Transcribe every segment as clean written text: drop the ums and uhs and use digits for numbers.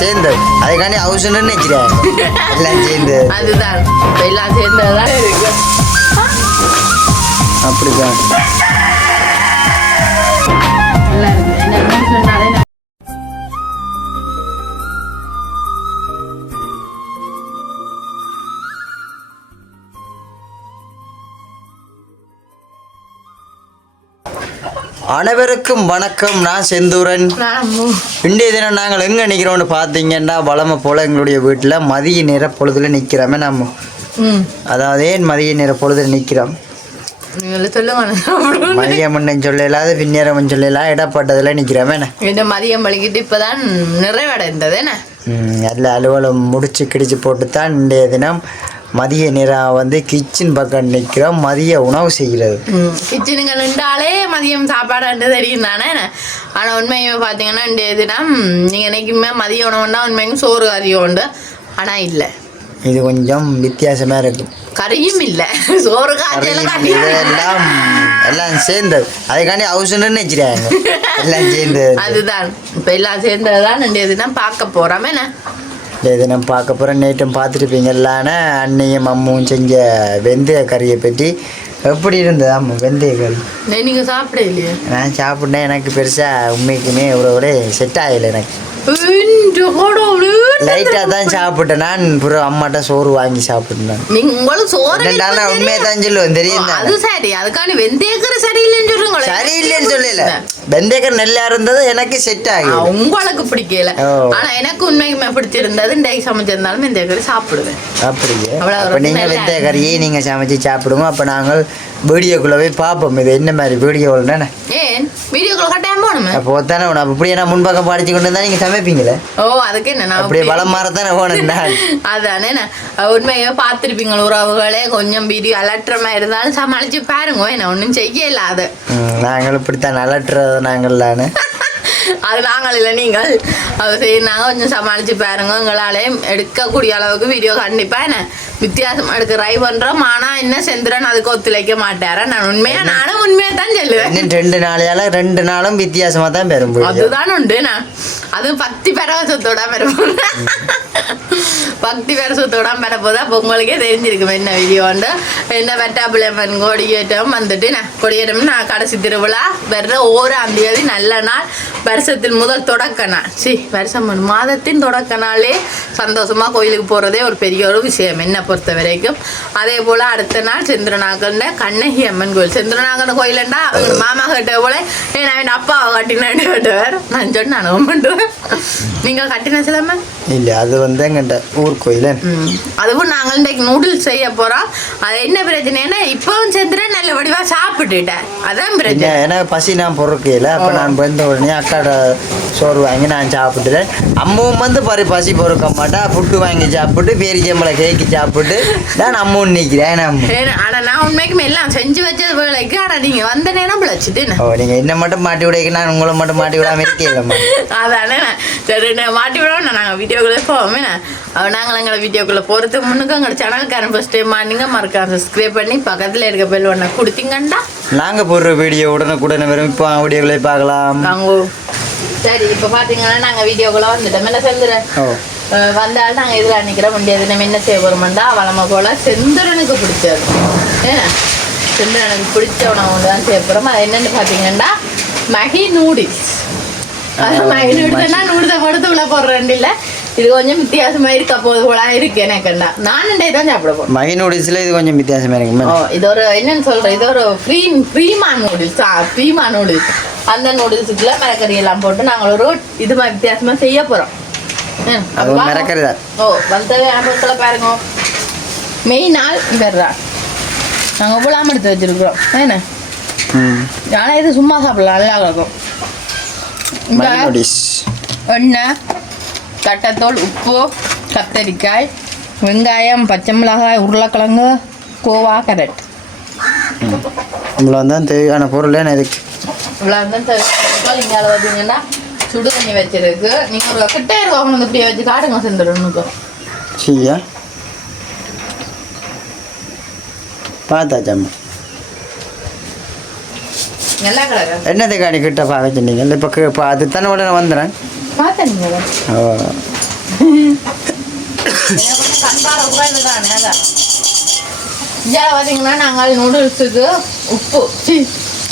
சேர்ந்து அதுக்காண்டி ஹவுஸ்ன்னு நினைக்கிறேன் எல்லாம் சேர்ந்து அதுதான் எல்லாம் சேர்ந்ததான் இருக்கு அப்படிதான் நல்லா இருக்கு என்ன சொன்னாலே அனைவருக்கும் வணக்கம். நான் செந்தூரன். இன்றைய தினம் நாங்கள் எங்கே நிற்கிறோம்னு பார்த்தீங்கன்னா வளமை போல் எங்களுடைய வீட்டில் மதிய நேர பொழுதுல நிற்கிறோமே நம்ம. அதாவது ஏன் மதிய நேர பொழுதுல நிற்கிறோம் மதியம்னு சொல்லலாது பின்னேரம் சொல்லலாம் இடப்பட்டதில் நிற்கிறோமே இந்த மதியம் பழிக்கிட்டு இப்போதான் நிறைவடைந்தது அதில் அலுவலம் முடிச்சு கிடிச்சு போட்டு தான் இன்றைய தினம் மதிய நேரம் வந்து கிச்சன் பக்கம் நிற்கிறோம். மதிய உணவு செய்கிறது கிச்சனுங்க நின்றாலே மதியம் சாப்பாடு தெரியும் தானே. ஆனால் உண்மையுமே பார்த்தீங்கன்னா இன்றைய தினம் நீங்கள் நினைக்குமே மதிய உணவுன்னா உண்மையும் சோறு கறியும் உண்டு. ஆனால் இல்லை, இது கொஞ்சம் வித்தியாசமாக இருக்கும். கறியும் இல்லை, சோறு காய்ச்சல் எல்லாம் எல்லாம் சேர்ந்தது அதுக்காண்டி ஹவுஸ்ன்னு நினைச்சிட்டாங்க எல்லாம் சேர்ந்தது. அதுதான் இப்போ எல்லாம் சேர்ந்தது தான் இன்றைய தினம் பார்க்க போகிறோமே. இது நம்ம பார்க்க போகிறோம். நேற்றும் பார்த்துருப்பீங்களான அண்ணியும் அம்மும் செஞ்ச வெந்தய கறியை பற்றி எப்படி இருந்தது? ஆமாம், வெந்தய கறி நீங்கள் சாப்பிட இல்லையா? நான் சாப்பிட்டேன். எனக்கு பெருசாக உண்மைக்குமே இவ்வளோ செட் ஆகலை. எனக்கு லைட்டாக தான் சாப்பிட்டேன். நான் புறம் அம்மாட்ட சோறு வாங்கி சாப்பிட்டேன். உண்மையை தான் சொல்லுவேன், தெரியும். அது சரி, அதுக்கான வெந்தயக்கரை சரியில்லைன்னு சொல்லுங்க. சரியில்லைன்னு சொல்லல, வெந்தயக்கரை நல்லா இருந்தது, எனக்கு செட் ஆகும். உங்களுக்கு பிடிக்கல, ஆனா எனக்கு உண்மைக்குமே பிடிச்சிருந்தது. இன்றைக்கு சமைச்சிருந்தாலும் வெந்தயக்கரை சாப்பிடுவேன். அப்படியே அப்போ நீங்கள் வெந்தயக்கரையே நீங்கள் சமைச்சு சாப்பிடுங்க. அப்போ நாங்கள் வீடியோக்குள்ளே போய் பார்ப்போம் இது என்ன மாதிரி வீடியோவில் தானே. ஏன் வீடியோக்குள்ள கட்டாயம் போகணுமே? அப்போ தானே உன அப்படியே நான் முன்பக்கம் படிச்சு கொண்டு இருந்தால் நீங்கள் சமைப்பீங்களே. ஓ, அதுக்கு என்ன அப்படியே வளம் மாறத்தானே போனேன். அதானே உண்மையோ பார்த்துருப்பீங்க உறவுகளே. கொஞ்சம் வீடியோ அலட்டுறமா இருந்தாலும் சமாளிச்சு பாருங்க. என்ன ஒன்றும் செய்யல. அது நாங்கள் இப்படித்தான் அலட்டுறது நாங்கள்லான்னு. அது நாங்கள் இல்லை, நீங்கள் அது செய்யறாங்க. கொஞ்சம் சமாளிச்சு பாருங்க. எங்களாலே எடுக்கக்கூடிய அளவுக்கு வீடியோ கண்டிப்பா என்ன வித்தியாசமா எடுக்க ட்ரை பண்றோம். ஆனா என்ன செந்துரன் அதுக்கு ஒத்துழைக்க மாட்டாரா? நானும் உண்மையா தான் சொல்லுவேன். 2 நாளும் வித்தியாசமா தான் பெறும். அதுதான் உண்டு. நான் அதுவும் பக்தி பரவசத்தோட பெறுவோம். பக்தி பரவசத்தோட பெறப்போதா அப்போ உங்களுக்கே தெரிஞ்சிருக்கும் என்ன வீடியோண்டு. என்ன வெட்டாப்பிள்ளையம்மன் கொடியேற்றம் வந்துட்டு கொடியேற்றம் நான் கடைசி திருவிழா வர்ற 1ஆம் தேதி நல்ல நாள். வருஷத்தின் முதல் தொடக்க நாள். வருஷம் மாதத்தின் தொடக்க நாளே சந்தோஷமா கோயிலுக்கு போறதே ஒரு பெரிய ஒரு விஷயம் என்ன பொறுத்த வரைக்கும். அதே போல அடுத்த நாள் செந்திரநாகண்ட கண்ணகி அம்மன் கோயில். செந்திரநாகன் கோயிலண்டா மாமா கட்ட போல நான் அப்பாவை கட்டினேன் கேட்டவர். நான் சொன்னேன் பண்ணுவேன். நீங்க கட்டின சிலம இல்ல, அது வந்து எங்கிட்ட ஊர் கோயில். அதுவும் நாங்கள் இன்றைக்கு நூடுல்ஸ் செய்ய போறோம். அது என்ன பிரச்சனைன்னா இப்பவும் செந்திரன் நல்ல வடிவா சாப்பிட்டுட்டேன். அதான் பிரச்சனை. எனக்கு பசி நான் பொறுக்கையில அப்ப நான் வந்த உடனே அக்காட சோறு வாங்கி நான் சாப்பிட்டுட்டேன். அம்மாவும் வந்து பசி பொறுக்க மாட்டா. புட்டு வாங்கி சாப்பிட்டு பேரிச்சம்பளை கேக்கி சாப்பிட்டு நான் அம்மாவும் நிற்கிறேன். ஆனா நான் உண்மைக்குமே எல்லாம் செஞ்சு வச்சது வேலைக்கு. ஆனா நீங்க வந்த நேரம் பிழைச்சிட்டு நீங்க என்ன மட்டும் மாட்டி விட, நான் உங்களை மட்டும் மாட்டி விடாம இருக்கேன். அதானே சரி மாட்டி விடவும் நாங்கள் வீடியோக்குள்ளே போவோமே. நாங்கள் எங்களை வீடியோக்குள்ளே போகிறதுக்கு முன்னுக்கு எங்களோட சேனலுக்காரன் ஃபர்ஸ்ட் டைம் மார்னிங்க மறக்காம சப்ஸ்கிரைப் பண்ணி பக்கத்தில் இருக்க பெல் ஒன்று கொடுத்தீங்கண்டா நாங்கள் போடுற வீடியோ உடனுக்குடனே வரும். இப்போ வீடியோக்குள்ளே பார்க்கலாம். சரி, இப்போ பார்த்தீங்கன்னா நாங்கள் வீடியோக்குள்ளே வந்துட்டோம். என்ன செந்துரன் வந்தாலும் நாங்கள் இதில் நிற்கிறோம். முடியாது நம்ம என்ன செய்ய போகிறோம்டா வளமை போல் செந்துரனுக்கு பிடிச்சது. செந்துரனுக்கு பிடிச்ச உணவு ஒன்று தான் செய்ய போகிறோம். அது என்னென்னு பார்த்தீங்கன்னா மகி நூடுல்ஸ். மகி நூடுல்ஸ்னா நூடுல்ஸை பொறுத்து உள்ள போடுறேன் இல்லை. இது கொஞ்சம் வித்தியாசமா இருக்க போது போல இருக்கு எனக்குண்டா. நான் தான் சாப்பிட போறேன். மகி நூடுல்ஸ்ல இது கொஞ்சம் வித்தியாசமா இருக்கு. இது ஒரு என்னன்னு சொல்றேன், இது ஒரு ப்ரீமா நூடுல்ஸ். ப்ரீமா நூடுல்ஸ். அந்த நூடுல்ஸுக்குள்ள மரக்கறி எல்லாம் போட்டு நாங்கள் ஒரு இது மாதிரி வித்தியாசமா செய்ய போறோம். மரக்கறி தான். வந்த அனுபவத்துல பாருங்க. மெயின் நாள் இவர்தான். நாங்கள் புலாம எடுத்து வச்சிருக்கிறோம். என்ன ஆனா இது சும்மா சாப்பிடலாம், நல்லா இருக்கும். எண்ணெய், கட்டத்தோல், உப்பு, கத்தரிக்காய், வெங்காயம், பச்சை மிளகாய், உருளைக்கிழங்கு, கோவா, கேரட். இவ்வளோ தான் தேவையான பொருள். என்ன இருக்கு? இவ்வளோ தான் தேவையான. இங்கே பார்த்தீங்கன்னா சுடு தண்ணி வச்சிருக்கு. நீங்கள் ஒரு கிட்டே இருக்கவங்க வந்து இப்படியே வச்சு காட்டுங்க செந்துடனுக்கு. சரியா பார்த்தாச்சாம்மா. நல்லா கலர் என்னது காடி கிட்ட பார்க்க சொன்னீங்க. இப்போ அது தானே உடனே வந்துடுறேன். பார்த்தேன். கண்பார உட்காந்து தானே அதான் இங்கே பார்த்தீங்கன்னா நாங்கள் நூடுல்ஸுக்கு உப்பு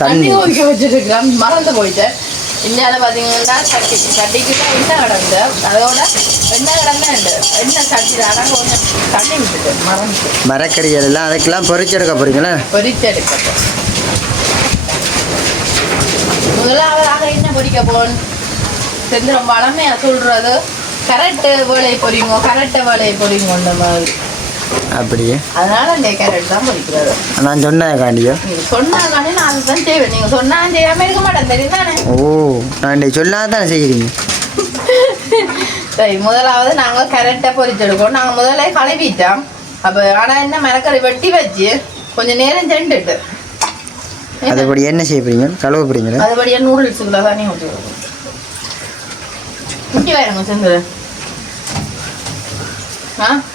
தண்ணி ஊற்றி வச்சுருக்கோம் மறந்து போயிட்டேன். இந்தியாவில் பார்த்தீங்கன்னா சட்டிக்கு தான் எண்ணெய் கிடந்து அதோட எண்ணெய் கிடந்து எண்ணெய் சட்டி தான் கொஞ்சம் தண்ணி விட்டுட்டு மறந்து மரக்கறிகள் எல்லாம் அதுக்கெல்லாம் பொரிச்செடுக்க போறீங்களா? பொரிச்செடுக்க முதலாவதாக என்ன பொரிக்க போகணும் செஞ்சு ரொம்ப அழமையாக சொல்கிறது கரெக்டு வேலையை பொரிங்க கரெக்டை வேலையை பொரிங்கன்ற மாதிரி அப்படியே அதனால இந்த கேரட் தான் பொரிக்கிறது. நான் சொன்னேன் காண்டியோ நீங்க சொன்னாக்காண்டி நான் அதுதான் செய்வேன். நீங்க சொன்னா செய்யாம இருக்க மாட்டேன் தெரியும் தானே. ஓ நான் சொல்லாதான் செய்கிறீங்க. சரி முதலாவது நாங்கள் கேரட்டை பொரிச்செடுக்கோம். நாங்கள் முதல்ல கழுவிட்டோம். அப்போ ஆனால் என்ன மரக்கறி வெட்டி வச்சு கொஞ்சம் நேரம் சென்றுட்டு அதுபடி என்ன செய்ய போறீங்க? கழுவ போறீங்களா? அதுபடியா நூடுல்ஸுக்குள்ள தான் நீ ஊற்றி இங்கே வேணுங்க செஞ்சுரு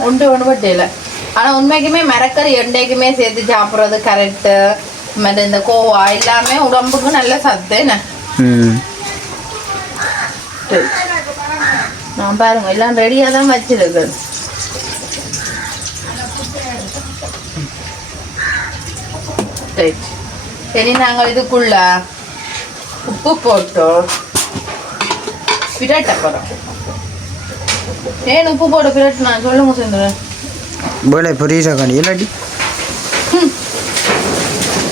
ஒன்று பட்டு இல்லை. ஆனால் உண்மைக்குமே மரக்கறி எண்டைக்குமே சேர்த்து சாப்பிட்றது கரெக்டு. மற்ற இந்த கோவா எல்லாமே உடம்புக்கு நல்ல சத்து என்ன. நான் பாருங்க எல்லாம் ரெடியாக தான் வச்சிருக்கு. சரி நாங்கள் இதுக்குள்ள உப்பு போட்டோம் பிரட்ட போகிறோம். ஏன் உப்பு போட பிரட்டு நான் சொல்லுங்க சேர்ந்துறேன் போல பொரியசாக்காண்டி இல்லாட்டி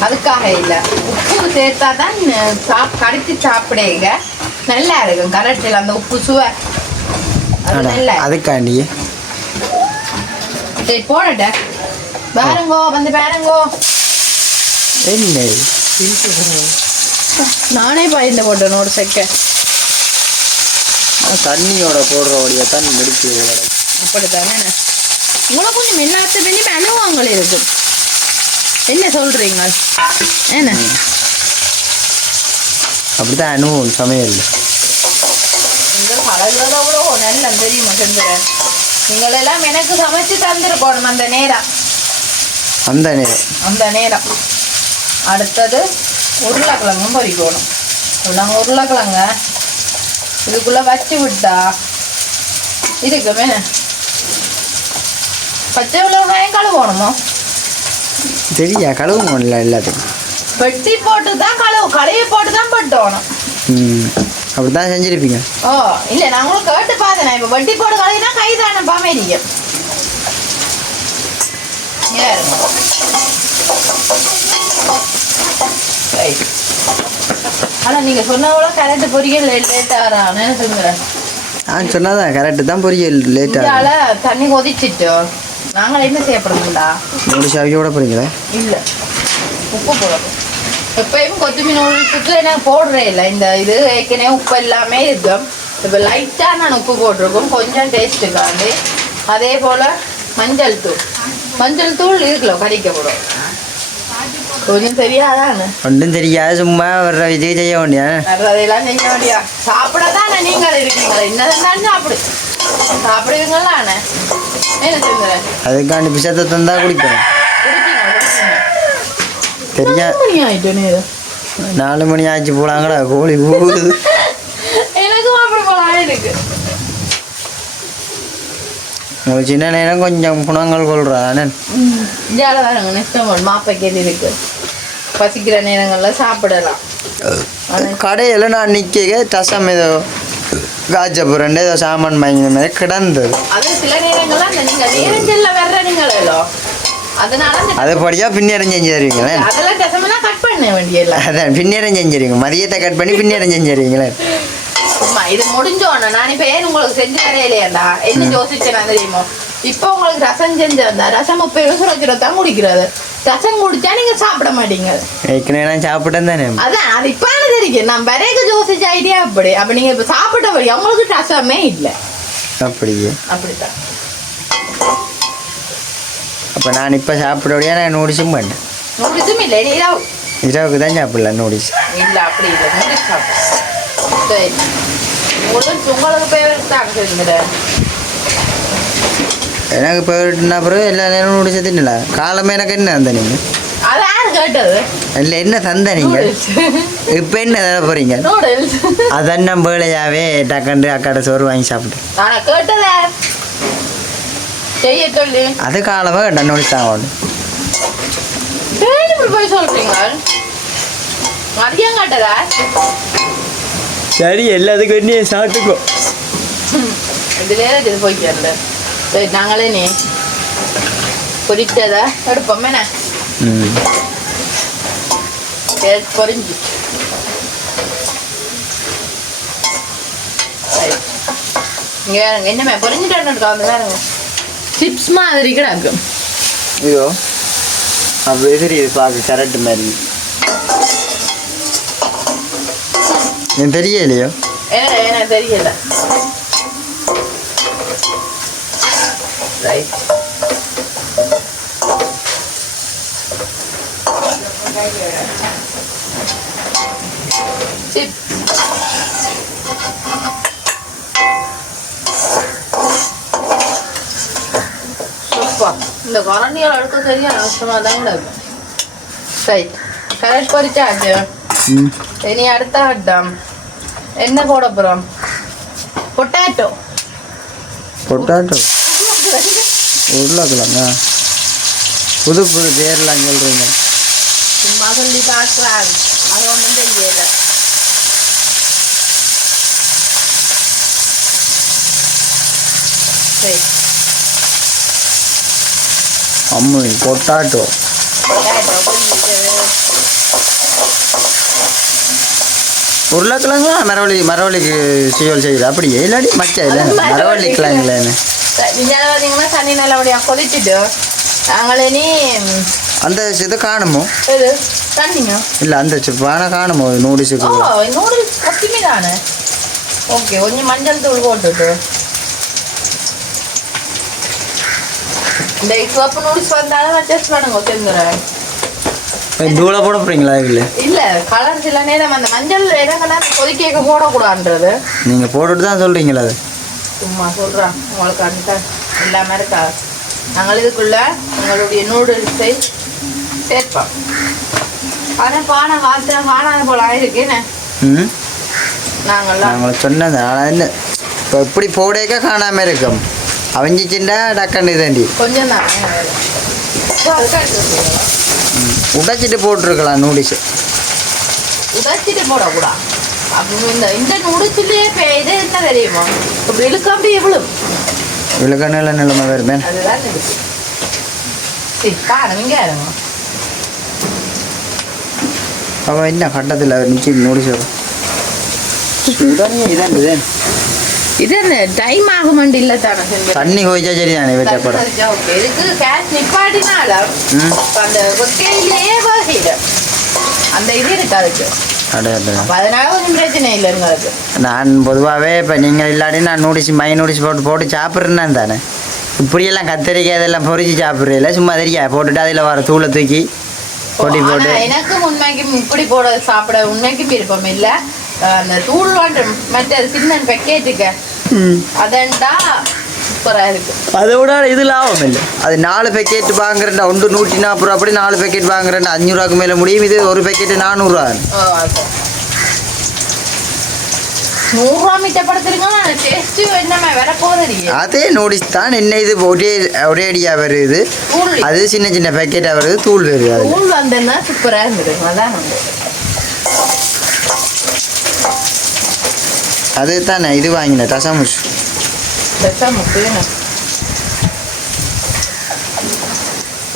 அதுக்காக இல்லை உப்பு சேர்த்தா தான் கடிச்சு சாப்பிடுங்க நல்லா இருக்கும். கரெக்டில் அந்த உப்பு சுவை அது நல்லா அதுக்காண்டி சரி போடட்டேன். பாருங்கோ வந்து பாருங்கோ என்ன நானே பயந்து போட்டேன் ஒரு செகண்ட். தண்ணியோட போடுறோடைய தண்ணி முடிச்சு அப்படித்தானே உங்களை கொஞ்சம் எல்லாத்த பண்ணி அனுபவங்கள் இருக்கும். என்ன சொல்றீங்க என்ன அப்படித்தான் அனுபவம் சமையல் இந்த பழகிறத கூட நல்ல தெரியுமா செஞ்சுறேன். நீங்களெல்லாம் எனக்கு சமைச்சு தந்துருக்கணும் அந்த நேரம் அந்த நேரம். அடுத்தது உருளைக்கிழங்கும் பொரிக்கணும். நாங்கள் உருளைக்கிழங்க இதுக்குள்ள வச்சு விட்டா இருக்குமே பச்சை மிளகாயும் கழுவணுமோ தெரியா? கழுவுல எல்லாத்தையும் வெட்டி போட்டு தான் கழுவி போட்டு தான் பட்டோணும். அப்படித்தான் செஞ்சிருப்பீங்க. ஓ இல்லை நான் உங்களுக்கு கேட்டு பார்த்தேன். இப்போ வெட்டி போட்டு கழுவினா கை தானே பாமேரிக்கும். ஆனால் நீங்கள் சொன்னவளோ கரெக்டு பொரியல் லேட்டாகிறான்னு சொல்லுறேன். நான் சொன்னாதான் கரெக்டு தான் பொரியல் லேட்டாக தண்ணி கொதிச்சிட்டோம். நாங்கள் என்ன செய்யப்படுறோம்டா நூறு சாவியோட போறீங்களா? இல்லை உப்பு போடுறோம். எப்பயும் கொத்தமல்லி நூடுல்ஸுக்கு எனக்கு போடுறே இல்லை. இந்த இது ஏற்கனவே உப்பு எல்லாமே இருக்கும். இப்போ லைட்டாக நான் உப்பு போட்டிருக்கோம் கொஞ்சம் டேஸ்ட்டுக்காண்டி. அதே போல் மஞ்சள் தூள் இருக்குல்ல கறிக்கப்படும். கொஞ்சம் தெரியாதானே ஒன்றும் தெரியாது சும்மா வர்ற விஜய் செய்ய வேண்டியா? அதெல்லாம் செய்ய வேண்டியா சாப்பிடதானே நீங்கள் இருக்கீங்களா? என்னதான் சாப்பிடுவீங்களா? என்ன செஞ்சுறேன் அதுக்காண்டி பிசத்தை தந்தா குடிப்பேன். தெரியா 4 மணி ஆச்சு போலாங்கடா கோழி போகுது. எனக்கும் அப்படி போலாம் இருக்கு. உங்களுக்கு சின்ன நேரம் கொஞ்சம் குணங்கள் கொள்றானே ஜாலதானங்க நெக்ஸ்ட் மாப்பைக்கேது இருக்கு. பசிக்கிற நேரங்களில் சாப்பிடலாம். கடையில் நான் நிற்க ரசம் ஏதோ காய்ச்ச புரண்டு ஏதோ சாமான் வாங்கின மாதிரி கிடந்தது. அது சில நேரங்கள்ல அந்த நீங்கள் நேரஞ்சல்ல வர்றீங்களோ அதனால அதுபடியா பின்னேரம் செஞ்சு தருவீங்களே. அதெல்லாம் ரசமெல்லாம் கட் பண்ண வேண்டியதில்லை. அதான் பின்னேரம் செஞ்சுருவீங்க. மதியத்தை கட் பண்ணி பின்னேரம் செஞ்சுருவீங்களே. சும்மா இது முடிஞ்சோன்னு நான் இப்போ ஏன் உங்களுக்கு செஞ்சு தரையிலையாண்டா என்ன யோசிச்சேன் தெரியுமோ. இப்போ உங்களுக்கு ரசம் செஞ்சிருந்தா ரசம் இப்போ சுரச்சுரத்தான் குடிக்கிறது. ரசம் குடிச்சா நீங்க சாப்பிட மாட்டீங்க. ஏற்கனவே நான் சாப்பிட்டேன் தானே. அதான் அது இப்போ தெரியும். நான் வரைக்கு யோசிச்ச ஐடியா அப்படி நீங்க இப்போ சாப்பிட்டபடி அவங்களுக்கு ரசமே இல்லை. அப்படியே அப்படித்தான். அப்போ நான் இப்போ சாப்பிடோடையா நான் நூடிச்சும் பண்ணேன். நூடிச்சும் இல்லை இரவுக்கு தான் சாப்பிடலாம் நூடிச்சு இல்லை அப்படி இல்லை நூடிச்சு சாப்பிடும். சரி உங்களுக்கு பேர் தான் சொல்லுங்க. எனக்கு போயிட்டுனா அப்புறம் எல்லா நேரம் நூடிச்சு தின்னல காலமே எனக்கு என்ன அந்த நீங்கள் அதான் கேட்டது இல்லை என்ன தந்த நீங்கள் இப்போ என்ன தர போகிறீங்க நூடுல்ஸ் அதென்ன வேலையாவே டக்கண்டு அக்காட சோறு வாங்கி சாப்பிட்டு நான் கேட்டதே செய்ய சொல்லி அது காலமாக டன்னோடி தான் ஒன்று இப்படி போய் சொல்றீங்க மதியம் கேட்டதா சரி எல்லாத்துக்கும் நீ சாப்பிட்டுக்கோ இதுல இது போய்க்கிறல சரி நாங்களே நீ பொரிச்சதா எடுப்போம் என்ன பொரிஞ்சு இங்கே வேறுங்க என்னமே பொரிஞ்சுட்டு இருக்கா வந்து வேறுங்க சிப்ஸ் மாதிரி கிடக்கும் ஐயோ அப்படி தெரியுது பார்க்க கரெக்ட் மாதிரி எனக்கு தெரியலையோ எனக்கு தெரியல ரைட் சிப்ஸ் இந்த குழந்தைகள் அடுக்க சரியா அவசரமாக தான் கூட இருக்கும் ரைட் கரெக்ட் பொரிச்சாச்சு இனி அடுத்த ஆட்டம் என்ன போட போகிறோம் பொட்டாட்டோ பொட்டாட்டோ உருளைக்கிழங்க புது புது பேர்லாம் சொல்கிறீங்க சும்மா சொல்லி பார்க்குறாங்க அது ஒன்றும் தெரியல சரி அம்மி பொட்டாட்டோ பொட்டாட்டோ புரிஞ்சுது உருளைக்கிழங்கு மரவள்ளிக்கு செய்யல் செய்யுது அப்படியே இல்லாடி மச்சா இல்லை மரவள்ளிக்கிழங்குலேன்னு நீங்கள் பார்த்தீங்கன்னா தண்ணி நல்லபடியாக கொதிச்சுட்டு நாங்களே நீ அந்த இது காணுமோ இது தண்ணிங்க இல்லை அந்த பானை காணுமோ நூடுல்ஸுக்கு நூடுல்ஸ் கத்திமே தானே ஓகே கொஞ்சம் மஞ்சள் தூள் போட்டுட்டு இந்த சிவப்பு நூடுல்ஸ் வந்தாலும் அட்ஜஸ்ட் பண்ணுங்க தெரிஞ்சுறேன் தூளை போட போகிறீங்களா இல்லை இல்ல கலர் சில நேரம் அந்த மஞ்சள் இறங்கினா கொதிக்க போடக்கூடாதுன்றது நீங்கள் போட்டுட்டு தான் சொல்கிறீங்களா அது சும்மா சொல்கிறேன் உங்களுக்கு அந்த எல்லாமே இருக்கா நாங்கள் இதுக்குள்ள உங்களுடைய நூடுல்ஸை சேர்ப்போம் ஆனால் பானை வார்த்தை காணாத போல ஆயிருக்கேன்னு ம் நாங்கள்லாம் நாங்கள் சொன்னது ஆனால் என்ன இப்போ எப்படி போடேக்க காணாமல் இருக்கும் அவஞ்சிச்சுண்டா டக்குன்னு இதாண்டி கொஞ்சம் தான் உடைச்சிட்டு போட்டிருக்கலாம் நூடுல்ஸு உடைச்சிட்டு போடக்கூடாது அப்படி இந்த நூடுல்ஸ்லேயே இது என்ன தெரியுமா இப்போ இழுக்க அப்படி எவ்வளோ விழுக்கணில் நிலைமை வருமே அதுதான் இருக்கு சரி பாருங்க இங்கே இருங்க அப்போ என்ன கட்டத்தில் நிற்கி நூடுல்ஸ் வரும் இதான் இதுதான் இது என்ன டைம் ஆகுமாண்டு இல்லை தானே செஞ்சு தண்ணி கோயிச்சா சரி தானே வெட்டப்படம் ஓகே இதுக்கு கேஸ் நிப்பாட்டினால அந்த கொட்டையிலேயே வகையில அந்த இது இருக்கு அதுக்கு அப்ப அதனால கொஞ்சம் பிரச்சனை இல்லை உங்களுக்கு நான் பொதுவாகவே இப்போ நீங்கள் இல்லாட்டி நான் நூடுல்ஸ் நூடுல்ஸ் போட்டு சாப்பிட்றேன்னு தானே இப்படியெல்லாம் கத்திரிக்காய் இதெல்லாம் பொறிச்சு சாப்பிட்றதில்ல சும்மா தெரியா போட்டுட்டு அதில் வர தூளை தூக்கி கொட்டி போட்டு எனக்கு உண்மைக்கும் இப்படி போட சாப்பிட உண்மைக்கும் விருப்பம் இல்லை அந்த தூள் வாண்டு மற்ற சின்ன பேக்கேட்டுக்கு அதண்டா சூப்பராக இருக்கு அதை விட இது லாபம் இல்லை அது 4 பேக்கெட் வாங்குறேன்டா 140 அப்படி 4 பேக்கெட் வாங்குறேன்டா 500 மேலே முடியும் இது ஒரு பேக்கெட்டு 400 100 மிச்சப்படுத்துறீங்க டேஸ்ட்டு என்னமே வர போகுது அதே நூடுல்ஸ் தான் என்ன இது ஒரே அடியாக வருது அது சின்ன சின்ன பேக்கெட்டாக வருது தூள் வருது அது தூள் வந்தேன்னா சூப்பராக இருந்தது அதான் வந்து அது தானே இது வாங்கினேன் டசமுஷ்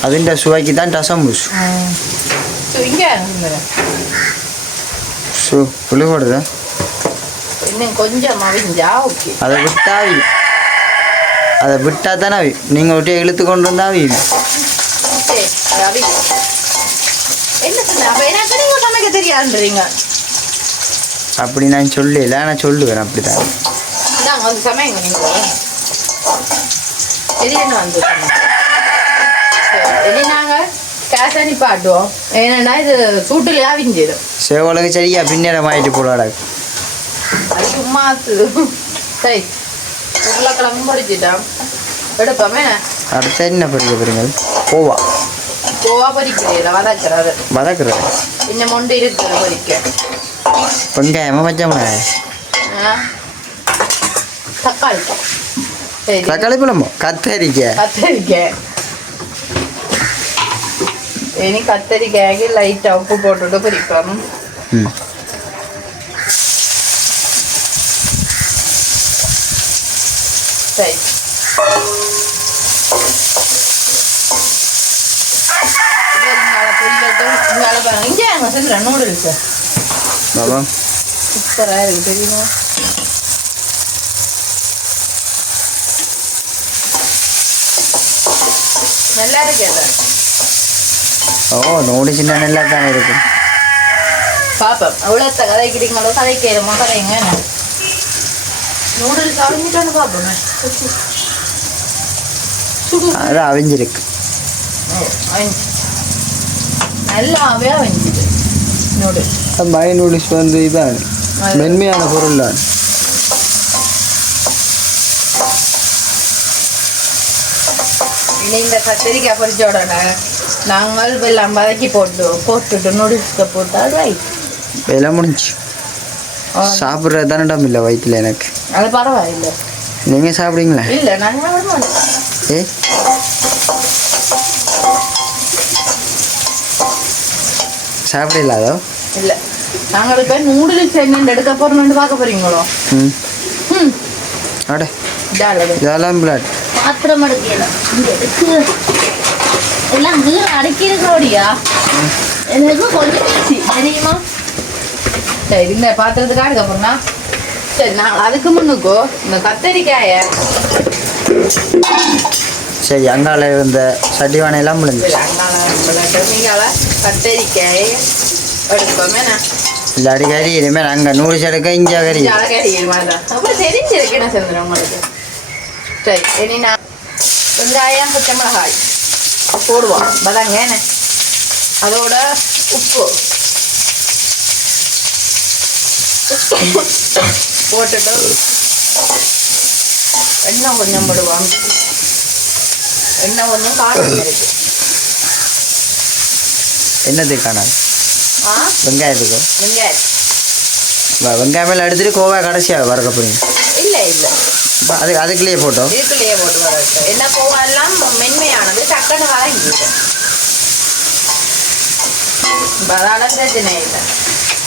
അതിൻ്റെ സുവയ്ക്ക് താൻ ടസംബുഷ് പുളി കൊടുത്ത அதை விட்டா தானே நீங்கள் விட்டு இழுத்து கொண்டு வந்தா அப்படி நான் சொல்லல நான் சொல்லுவேன் அப்படிதான் பாட்டுவோம் ஏன்னா இது சூட்டுல ஆவிஞ்சிடும் சேவலுக்கு சரியா பின்னேரம் ஆயிட்டு போடாடா அது சும்மா சரி உருளைக்கிழங்கு பொரிச்சிட்டோம் எடுப்போமே அடுத்த என்ன பொரிக்க போறீங்க போவா கோவா பொரிக்கிறீங்களா வதக்குறது வதக்குறது இன்னும் மொண்டு இருக்குது பொரிக்க வெங்காயமா பச்சை மிளகாய் தக்காளி சரி தக்காளி பழமோ கத்தரிக்காய் இனி கத்தரிக்காய்க்கு லைட்டாக உப்பு போட்டுட்டு பொரிக்கணும் சரி இங்கே செஞ்சுற நூடுல்ஸ் சூப்பராக இருக்கு தெரியுமா நல்லா இருக்கு அது ஓ நூடுல்ஸ்னா நல்லா தானே இருக்கும் பாப்போம் அவ்வளோ கதைக்கிறீங்களோ கதைக்கிறோமோ கதைங்க நூடுல்ஸ் அவிஞ்சிட்டு பார்ப்போமே அது அவிஞ்சிருக்கு நல்லாவே அவிஞ்சிது நூடுல்ஸ் மை நூடுல்ஸ் வந்து இதான் மென்மையான பொருள் தான் இந்த கத்திரிக்காய் பொரிச்சோட நாங்கள் வெள்ளம் வதக்கி போட்டுட்டு நூடுல்ஸ்க்கு போட்டால் ரைட் எல்லாம் முடிஞ்சு சாப்பிட்றது தானே இடம் இல்லை வயிற்றுல எனக்கு அது பரவாயில்லை நீங்கள் சாப்பிடுங்களா இல்லை நாங்கள் ஏ சாப்பிடல அதோ இல்லை நாங்கள் இப்போ நூடுல்ஸ் என்னென்னு எடுக்க போகிறோம்னு பார்க்க போகிறீங்களோ அடே இதெல்லாம் பிளாட் பாத்திரம் எடுக்கலாம் எல்லாம் கீழே அடக்கிருக்கோடியா எனக்கு கொஞ்சம் தெரியுமா சரி இந்த பாத்திரத்துக்கு அடுக்க போறோம்னா சரி நான் அதுக்கு முன்னுக்கோ இந்த கத்தரிக்காயை சரி அங்கால இருந்த சட்டிவானை எல்லாம் முடிஞ்சு அங்கால கத்தரிக்காயை எடுப்போமே நான் இல்லாடி கறி இனிமேல் அங்கே நூடுல்ஸ் எடுக்க இங்கே கறி கறி அப்புறம் தெரிஞ்சிருக்கு என்ன செஞ்சிடும் உங்களுக்கு சரி இனி நான் வெங்காயம் பச்சை மிளகாய் போடுவோம் பதாங்க என்ன அதோட உப்பு போட்டுட்டு எண்ணெய் கொஞ்சம் போடுவோம் எண்ணெய் கொஞ்சம் காரம் இருக்கு என்னத்துக்கு காணாது வெங்காயத்துக்கு வெங்காயம் எடுத்துட்டு கோவா கடைசியாக வறக்க போறீங்க இல்லை இல்லை அதுக்குள்ளேயே போட்டோம் இதுக்குள்ளேயே போட்டு வர என்ன கோவா எல்லாம் மென்மையானது டக்குன்னு வதங்கிது அதனால பிரச்சனை இல்லை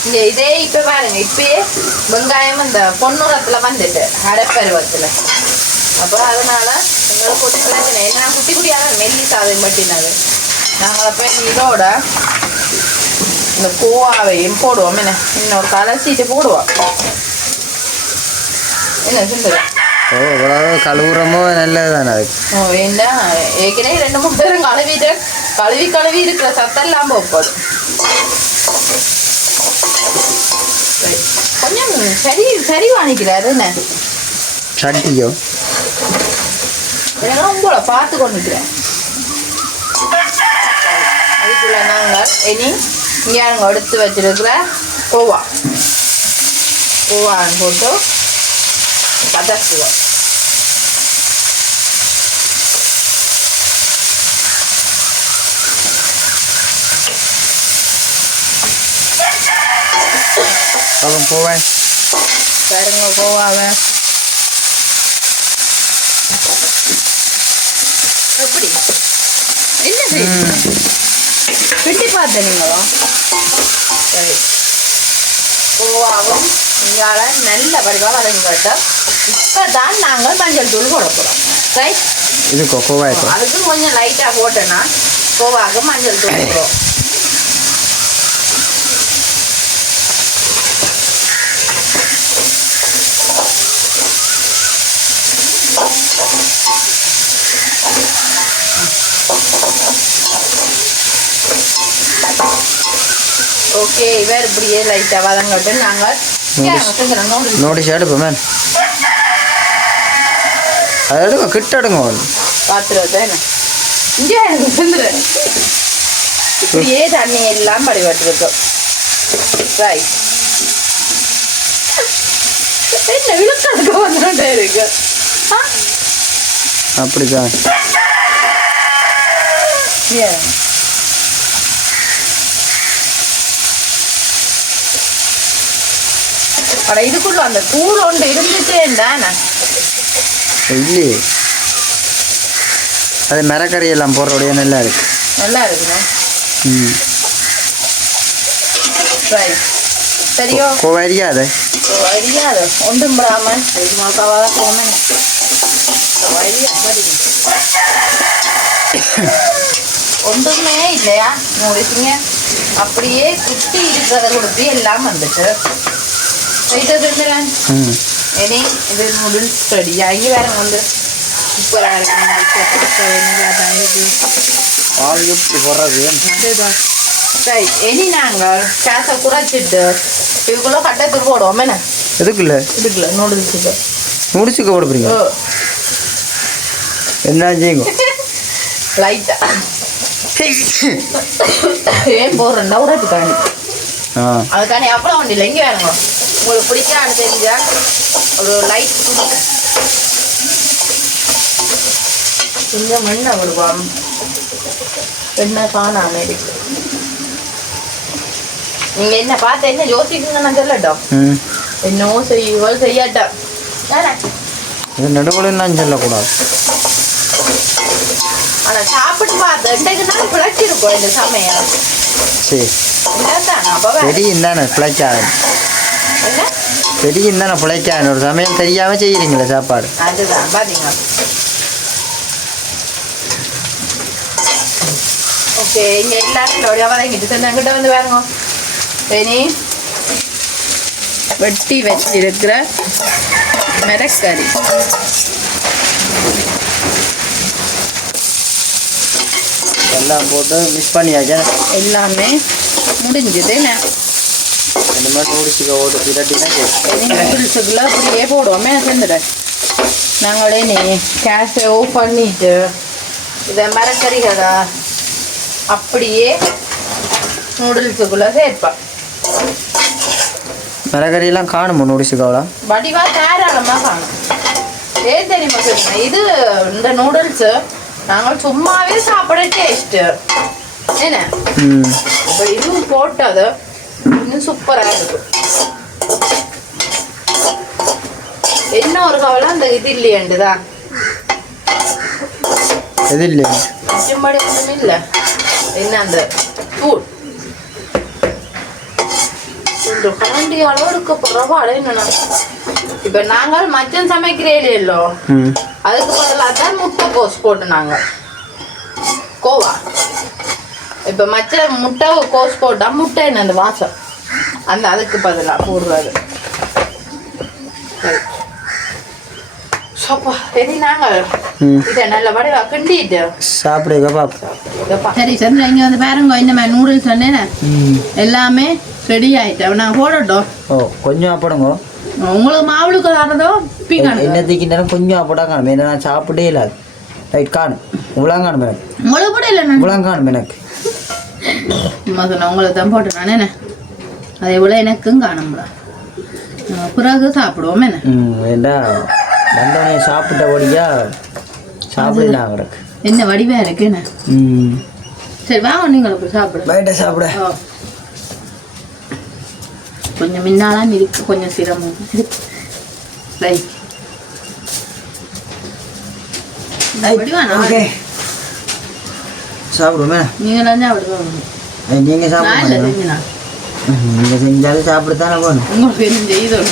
இங்கே இதே இப்போ பாருங்க இப்பயே வெங்காயம் இந்த பொன்னுரத்தில் வந்துட்டு அரைப்பருவத்தில் அப்போ அதனால எங்களுக்கு குட்டி பிரச்சனை என்ன குட்டி குட்டியாக மெல்லி சாதம் பட்டினது நாங்கள் அப்போ இதோட இந்த கோவாவையும் போடுவோம் என்ன இன்னொரு கலசிட்டு போடுவோம் என்ன சொல்லுங்க ஓ இவ்வளவு கழுவுறமோ நல்லது தானே அது ஓ ஏண்டா ஏற்கனவே 2-3 பேரும் கழுவி இருக்கிற சத்தெல்லாம் போடும் கொஞ்சம் சரி வாங்கிக்கிறாரு என்ன சட்டியோ ஏன்னா உங்களை பார்த்து கொண்டுக்கிறேன் அதுக்குள்ள நாங்கள் இனி இங்கே நாங்கள் எடுத்து வச்சிருக்கிற கோவான்னு போட்டு பதக்குவோம் அப்புறம் போவேன் பாருங்க கோவாவை எப்படி என்ன கிட்டி பார்த்த நீங்களும் சரி கோவாவும் இங்கால நல்ல படிவாக வதங்கிட்டோம் இப்போ தான் நாங்கள் மஞ்சள் தூள் போட போகிறோம் ரைட் இதுக்கோ கோவாய்க்கோ அதுக்கு கொஞ்சம் லைட்டாக போட்டோன்னா கோவாவுக்கு மஞ்சள் தூள் போடுவோம் ஓகே இவர் இப்படியே லைட்டாக வதங்கட்டு நாங்கள் நோட்டீஸ் எடுப்போம் மேம் அது எடுங்க கிட்ட எடுங்க பார்த்துருவா என்ன இங்கே எனக்கு செஞ்சுரு இப்படியே தண்ணி எல்லாம் படிபட்டுருக்கும் ரைட் என்ன விழுக்கிறதுக்கு வந்துட்டே இருக்கு அப்படிதான் ஆனால் இதுக்குள்ள அந்த தூள் ஒன்று இருந்துச்சேன்டாண்ணா இல்லையே அது மிரக்கறி எல்லாம் போடுறோடைய நல்லா இருக்கு நல்லா இருக்குண்ணா. ம் சரியோ கோவரியாது வரியாது ஒன்றும் விடாமல் இது மாக்காவாக போனேன் ஒன்றுமே இல்லையா முடிச்சுங்க அப்படியே குட்டி இருக்கிறத கொடுத்து எல்லாம் வந்துட்டு வைத்ததுங்கிறேன். இனி இது நூடுல்ஸ் ரெடி ஆகி வேற வந்து சூப்பராக இப்படி போடுறது அதுதான் ரைட். இனி நாங்கள் கேஸை குறைச்சிட்டு இதுக்குள்ள கட்டத்தில் போடுவோம் என்ன எதுக்குல்ல இதுக்குள்ள நூடுல்ஸுக்கு முடிச்சுக்க போட போறீங்க என்ன செய்யுங்க லைட்டா ஏன் போடுறேன்டா உடச்சுக்காண்டி அதுக்காண்டி அப்புறம் வண்டி இல்லை இங்கே வேணுங்க உங்களுக்கு பிடிக்கான்னு தெரிஞ்சா ஒரு லைட் கொஞ்சம் மண்ணை விடுவோம் என்ன காணாம இருக்கு. நீங்க என்ன பார்த்து என்ன யோசிக்குங்க நான் சொல்லட்டும் என்னவோ செய்யுவோம் செய்யட்டும் நடுவுலாம் சொல்லக்கூடாது. ஆனா சாப்பிட்டு பார்த்து இன்றைக்கு நாள் பிழைச்சிருப்போம் இந்த சமயம். சரி தெரியும் தானே பிழைக்காது என்ன தெரியும் தானே பிழைக்காது ஒரு சமயம் தெரியாம செய்யறீங்களா சாப்பாடு அதுதான் பாத்தீங்க. ஓகே இங்க எல்லாரும் வதங்கிட்டு சொன்னாங்கிட்ட வந்து வேறுங்க இனி வெட்டி வச்சிருக்கிற மிரக்கறி எல்லாம் போட்டு மிக்ஸ் பண்ணியாச்சா எல்லாமே முடிஞ்சுது. இந்த மாதிரி நூடுல்ஸுக்கு ஓட்டு பிரட்டினா நூடுல்ஸுக்குள்ள அப்படியே போடுவோமே சேர்ந்துட நாங்களே நீ கேஸை ஆஃப் பண்ணிட்டு இதை மிரக்கறிகளை அப்படியே நூடுல்ஸுக்குள்ள சேர்ப்பேன். மிரக்கறியெல்லாம் காணுமோ நூடுல்ஸுக்கு அவ்வளோ வடிவா தாராளமாக காணும். ஏன் தெரியுமா சொல்லுங்க இது இந்த நூடுல்ஸு நாங்கள் சும்மாவே சாப்பிட டேஸ்ட்டு என்ன இப்போ இதுவும் போட்டது இன்னும் சூப்பராக இருக்கும். என்ன ஒரு கவலை அந்த இது இல்லையாண்டு தான் எது இல்லையா சும்மாடி ஒன்றும் இல்லை என்ன அந்த தூள் கொஞ்சம் கரண்டி அளவுக்கு பரவாயில்ல என்னன்னா இப்போ நாங்கள் மச்சம் சமைக்கிறேன் இல்லோ அதுக்கு பதிலாக தான் முட்டை கோஸ் போட்டு நாங்கள் கோவா இப்போ மச்ச முட்டை கோஸ் போட்டால் முட்டை என்ன அந்த வாசம் அந்த அதுக்கு பதிலாக போடுறது. சரி நாங்கள் இதை நல்ல வடிவா கிண்டிட்டு சாப்பிடுங்க பாப்பா. சரி சரி இங்கே வந்து பாருங்க இந்த மாதிரி நூடுல்ஸ் சொன்னேன் எல்லாமே ரெடி ஆயிட்டேன் நான் போடட்டும். ஓ கொஞ்சம் சாப்பிடுங்க உங்களுக்கு மாவுளுக்கு ஆடுறதோ என்னத்துக்கு நேரம் கொஞ்சம் சாப்பிட்டா காணும் என்ன நான் சாப்பிட்டே இல்லை ரைட் காணும் இவ்வளோ காணும் எனக்கு உங்களுக்கு கூட இல்லை இவ்வளோ காணும் எனக்கு சொன்ன உங்களுக்கு தான் போட்டேன் நான் என்ன அதே போல் எனக்கும் காணும்ல பிறகு சாப்பிடுவோம் என்ன ஏண்டா வந்தவனே சாப்பிட்டபடியா சாப்பிடலாம் கிடக்கு என்ன வடிவா இருக்கு என்ன சரி வாங்க நீங்கள் சாப்பிடு பைட்ட சாப்பிட கொஞ்சம் முன்னாலாம் இருக்கு கொஞ்சம் சிரமம் ரைட் ஓகே சாப்பிடுவோமே நீங்கள் தான் சாப்பிடுவோம் நீங்கள் சாப்பிடுங்க நீங்கள் செஞ்சாலும் சாப்பிடத்தானே போகணும் உங்களுக்கு என்ன செய்தோம்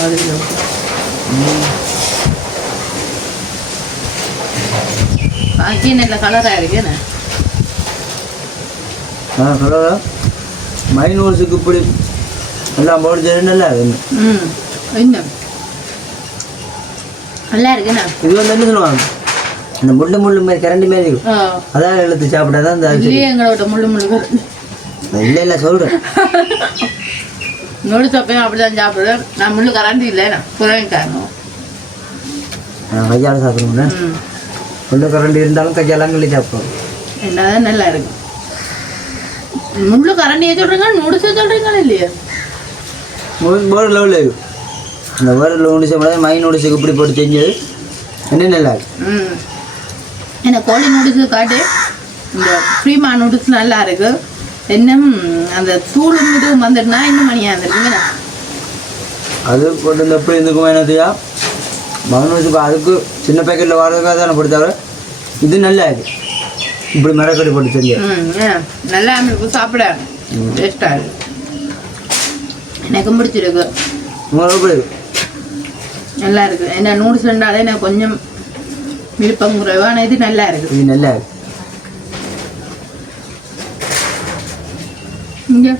பாக்கி நல்ல கலராக இருக்கு என்ன கலரா மைனூர்ஸுக்கு இப்படி எல்லாம் போட்டு நல்லா இருக்கு இன்னும் நல்லா இருக்குண்ணா இது வந்து என்ன சொல்லுவாங்க இந்த முள்ளு முள்ளு மாதிரி கரண்டி மாதிரி இருக்கும் அதான் எழுத்து சாப்பிட்டாதான் இந்த எங்களோட முள்ளு முள்ளு இல்லை இல்லை சொல்கிறேன் நோடி சப்பையும் அப்படிதான் சாப்பிடுவேன் நான் முள்ளு கரண்டி இல்லைண்ணா குறையும் காரணம் நான் கையால் சாப்பிடுவேண்ணே முள்ளு கரண்டி இருந்தாலும் கையாலாம் கிள்ளி சாப்பிடுவோம் என்னதான் நல்லா இருக்கும் முள்ளு கரண்டியை சொல்கிறீங்க நூடுல்ஸை சொல்கிறீங்களா இல்லையா வேறு லெவலில் இருக்கும் அந்த வேறு நூடுல்ஸ் சாப்பிடாத மை நூடுல்ஸுக்கு இப்படி போட்டு செஞ்சது என்ன நல்லா இருக்கு ஏன்னா கோழி நூடுல்ஸு காட்டு இந்த ஃப்ரீமா நூடுல்ஸ் நல்லா இருக்கு இன்னும் அந்த தூள் இதுவும் வந்துட்டுனா இன்னும் மணியாக இருந்துருக்குங்கண்ணா அது போட்டு இந்த எப்படி இருந்துக்குமா என்னத்தையா மகன் அதுக்கு சின்ன பேக்கெட்டில் வரதுக்காக தானே பிடிச்சாரு. இது நல்லா இருக்கு. இப்படி மரக்கறி போட்டு தெரியாது. நல்லா இருக்கு, சாப்பிட டேஸ்டாக இருக்கு. எனக்கும் பிடிச்சிருக்கு. உங்களுக்கு எப்படி இருக்கு? நல்லா இருக்கு. ஏன்னா நூடுல்ஸ் ரெண்டாலே எனக்கு கொஞ்சம் விருப்பம் குறைவா. ஆனால் இது நல்லா இருக்கு. இது நல்லா இருக்கு. இங்கே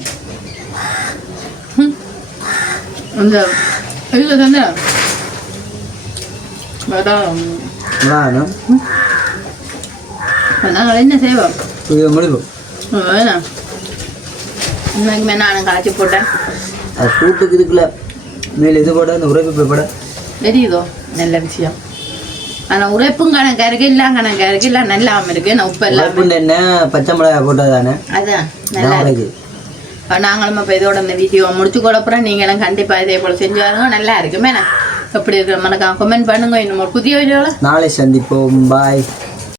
அந்த இது தானே நாங்கள் என்ன செய்வோம் முடிவோம். வேணாம் இன்னைக்குமே நானும் களைச்சி போட்டேன். அது சூட்டுக்கு இருக்குல்ல மேலே இது போட அந்த உரைப்பு போட தெரியுதோ நல்ல விஷயம். ஆனால் உரைப்பும் கணக்காக இருக்கு, இல்லை கணக்காக இருக்கு, இல்லை நல்லாமல் இருக்கு. நான் உப்பு எல்லாம் என்ன பச்சை மிளகா போட்டால் தானே அதான் நல்லா இருக்கு. நாங்களும் இப்போ இதோட இந்த வீடியோ முடிச்சு கொடுப்புறோம். நீங்களும் கண்டிப்பாக இதே போல் செஞ்சு வாருங்க. நல்லா இருக்குமே. எப்படி இருக்கிற மனக்கா கமெண்ட் பண்ணுங்க. இன்னும் ஒரு புதிய வீடியோவில் நாளை சந்திப்போம். பாய்.